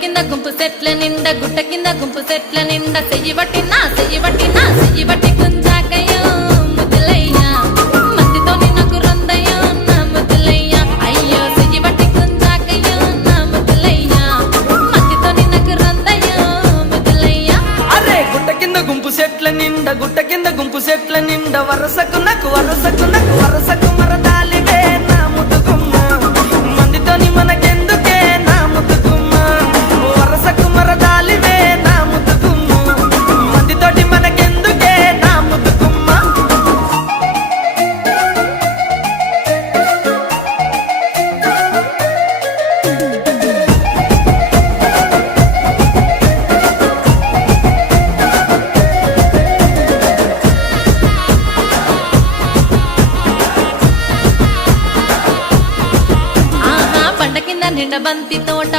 కింద గుంపు సెట్ల నిండా గుట్ట కింద గుంపు సెట్ల నిండా చెయ్యి బట్టి గుంజాకయ్యో ముద్దులయ్యా మందితో నాకు రొందయ్యో నా ముద్దులయ్యా అయ్యో చెయ్యి బట్టి గుంజాకయ్యో నా ముద్దులయ్యా మందితో నాకు రొందయ్యో ముద్దులయ్యా అరే గుట్ట కింద గుంపు సెట్ల నిండా వరసకు మరదాలివే నా ముద్దుగుమ్మ మందితోని మనకెందుకే నా ముద్దుగుమ్మ వరసకు మరదాలివే నా ముద్దుగుమ్మ మందితోటి మనకెందుకే నా ముద్దుగుమ్మ బండ కింద నిండ బంతి తోట